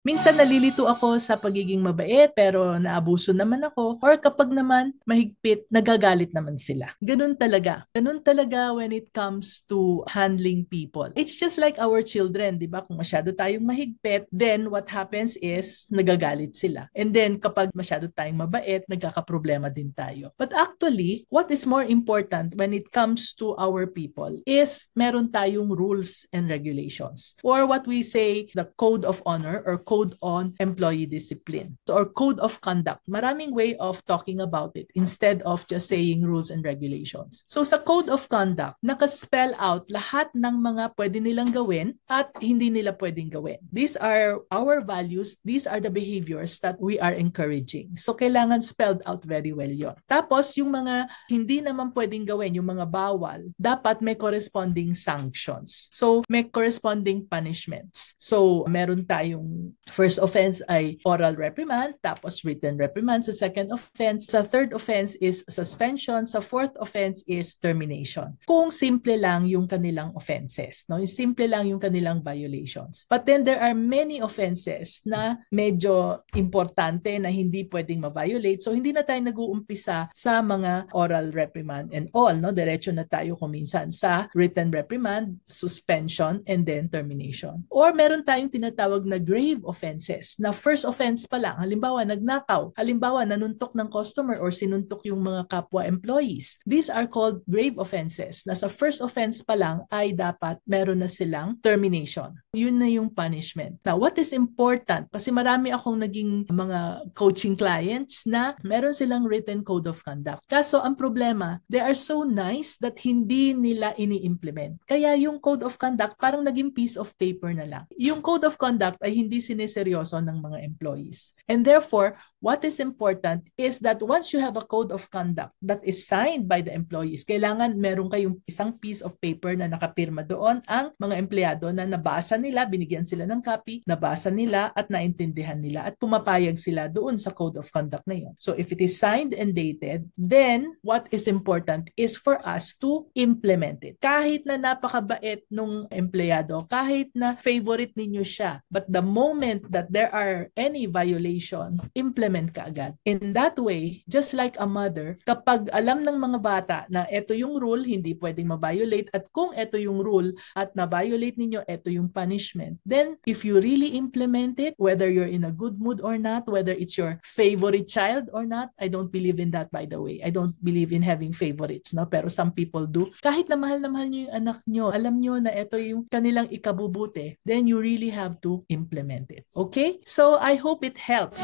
Minsan nalilito ako sa pagiging mabait pero naabuso naman ako, or kapag naman mahigpit, nagagalit naman sila. Ganun talaga. Ganun talaga when it comes to handling people. It's just like our children, di ba? Kung masyado tayong mahigpit, then what happens is nagagalit sila. And then kapag masyado tayong mabait, nagkakaproblema din tayo. But actually, what is more important when it comes to our people is meron tayong rules and regulations. Or what we say, the code of honor or code on employee discipline. So, or code of conduct. Maraming way of talking about it instead of just saying rules and regulations. So sa code of conduct, nakaspell out lahat ng mga pwede nilang gawin at hindi nila pwedeng gawin. These are our values. These are the behaviors that we are encouraging. So kailangan spelled out very well yon. Tapos yung mga hindi naman pwedeng gawin, yung mga bawal, dapat may corresponding sanctions. So may corresponding punishments. So meron tayong first offense ay oral reprimand, tapos written reprimand sa second offense. Sa third offense is suspension. Sa fourth offense is termination. Kung simple lang yung kanilang offenses, no? Yung simple lang yung kanilang violations. But then there are many offenses na medyo importante na hindi pwedeng ma-violate. So hindi na tayo nag-uumpisa sa mga oral reprimand and all, no? Diretso na tayo kuminsan sa written reprimand, suspension, and then termination. Or meron tayong tinatawag na grave offenses na first offense pa lang. Halimbawa, nagnakaw. Halimbawa, nanuntok ng customer or sinuntok yung mga kapwa employees. These are called grave offenses na sa first offense pa lang ay dapat meron na silang termination. Yun na yung punishment. Now, what is important? Kasi marami akong naging mga coaching clients na meron silang written code of conduct. Kaso, ang problema, they are so nice that hindi nila ini-implement. Kaya yung code of conduct parang naging piece of paper na lang. Yung code of conduct ay hindi sineseryoso ng mga employees. And therefore, what is important is that once you have a code of conduct that is signed by the employees, kailangan meron kayong isang piece of paper na nakapirma doon ang mga empleyado na nabasa nila, binigyan sila ng copy, nabasa nila at naintindihan nila at pumapayag sila doon sa code of conduct na yun. So if it is signed and dated, then what is important is for us to implement it. Kahit na napakabait nung empleyado, kahit na favorite ninyo siya, but the moment that there are any violation, implement ka agad. In that way, just like a mother, kapag alam ng mga bata na ito yung rule, hindi pwedeng ma-violate, at kung ito yung rule at na-violate ninyo, ito yung punishment, then if you really implement it, whether you're in a good mood or not, whether it's your favorite child or not, I don't believe in that, by the way. I don't believe in having favorites, no? Pero some people do. Kahit na mahal nyo yung anak nyo, alam nyo na ito yung kanilang ikabubuti, then you really have to implement it. Okay? So I hope it helps.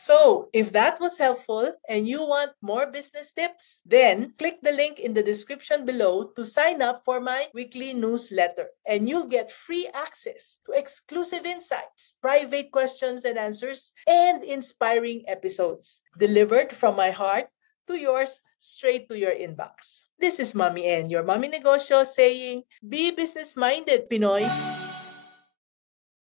So, if that was helpful and you want more business tips, then click the link in the description below to sign up for my weekly newsletter. And you'll get free access to exclusive insights, private questions and answers, and inspiring episodes delivered from my heart to yours straight to your inbox. This is Mommy N, your Mommy Negosyo, saying, be business-minded, Pinoy!